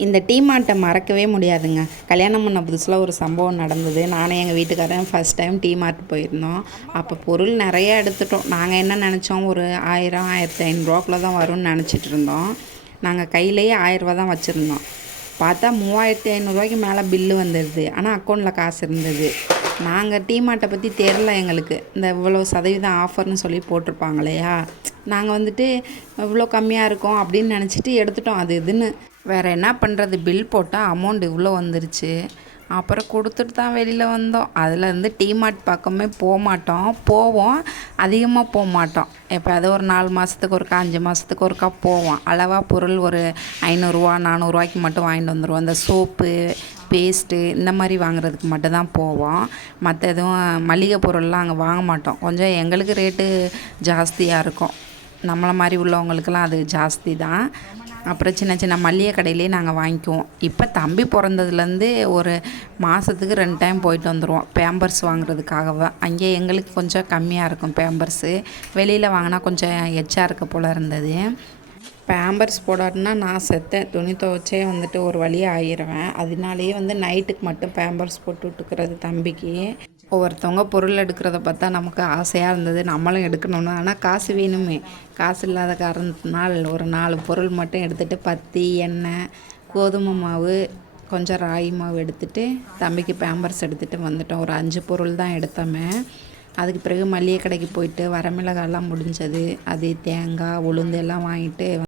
இந்த டீ மார்ட்டை மறக்கவே முடியாதுங்க. கல்யாணம் பண்ண புதுசில் ஒரு சம்பவம் நடந்தது. நானும் எங்கள் வீட்டுக்காரன் ஃபஸ்ட் டைம் டீ மார்ட் போயிருந்தோம். அப்போ பொருள் நிறையா எடுத்துட்டோம். நாங்கள் என்ன நினச்சோம், ஒரு 1000 1500 தான் வரும்னு நினச்சிட்டு இருந்தோம். நாங்கள் கையிலேயே 1000 தான் வச்சுருந்தோம். பார்த்தா 3500 மேலே பில்லு வந்துடுது. ஆனால் அக்கௌண்ட்டில் காசு இருந்தது. நாங்கள் டீ மார்ட்டை பற்றி தெரில எங்களுக்கு. இந்த இவ்வளோ சதவீதம் ஆஃபர்னு சொல்லி போட்டிருப்பாங்க இல்லையா, நாங்கள் வந்துட்டு இவ்வளோ கம்மியாக இருக்கும் அப்படின்னு நினச்சிட்டு எடுத்துட்டோம். அது இதுன்னு வேறு என்ன பண்ணுறது, பில் போட்டால் அமௌண்ட் இவ்வளோ வந்துருச்சு. அப்புறம் கொடுத்துட்டு தான் வெளியில் வந்தோம். அதுலேருந்து டீ மார்ட் பக்கமே போவோம், அதிகமாக போக மாட்டோம். இப்போ அது ஒரு 4 மாதத்துக்கு ஒருக்கா 5 மாதத்துக்கு ஒருக்கா போவோம். அளவாக பொருள் ஒரு 500 400 மட்டும் வாங்கிட்டு வந்துடுவோம். இந்த சோப்பு, பேஸ்ட்டு இந்த மாதிரி வாங்குறதுக்கு மட்டும்தான் போவோம். மற்ற எதுவும் மளிகை பொருள்லாம் அங்கே வாங்க மாட்டோம். கொஞ்சம் எங்களுக்கு ரேட்டு ஜாஸ்தியாக இருக்கும். நம்மளை மாதிரி உள்ளவங்களுக்கெல்லாம் அது ஜாஸ்தி தான். அப்புறம் சின்ன சின்ன மளிகை கடையிலே நாங்கள் வாங்கிக்குவோம். இப்போ தம்பி பிறந்ததுலேருந்து ஒரு மாதத்துக்கு 2 டைம் போயிட்டு வந்துடுவோம் பேம்பர்ஸ் வாங்குறதுக்காகவே. அங்கே எங்களுக்கு கொஞ்சம் கம்மியாக இருக்கும் பேம்பர்ஸு. வெளியில் வாங்கினா கொஞ்சம் எச்சா இருக்க போல் இருந்தது. பேம்பர்ஸ் போடாட்டினா நான் செத்தேன். துணி துவைச்சே வந்துட்டு ஒரு வழியாக ஆகிடுவேன். அதனாலேயே நைட்டுக்கு மட்டும் பேம்பர்ஸ் போட்டு விட்டுக்கிறது தம்பிக்கு. ஒவ்வொருத்தவங்க பொருள் எடுக்கிறத பார்த்தா நமக்கு ஆசையாக இருந்தது, நம்மளும் எடுக்கணும்னு. ஆனால் காசு வேணுமே. காசு இல்லாத காரணத்தினால் ஒரு 4 பொருள் மட்டும் எடுத்துகிட்டு பத்தி, எண்ணெய், கோதுமை மாவு, கொஞ்சம் ராகி மாவு எடுத்துகிட்டு தம்பிக்கு பேம்பர்ஸ் எடுத்துகிட்டு வந்துட்டோம். ஒரு 5 பொருள் தான் எடுத்தோமே. அதுக்கு பிறகு மளிகை கடைக்கு போயிட்டு வரமிளகாலாம் முடிஞ்சது. அது தேங்காய், உளுந்து எல்லாம் வாங்கிட்டு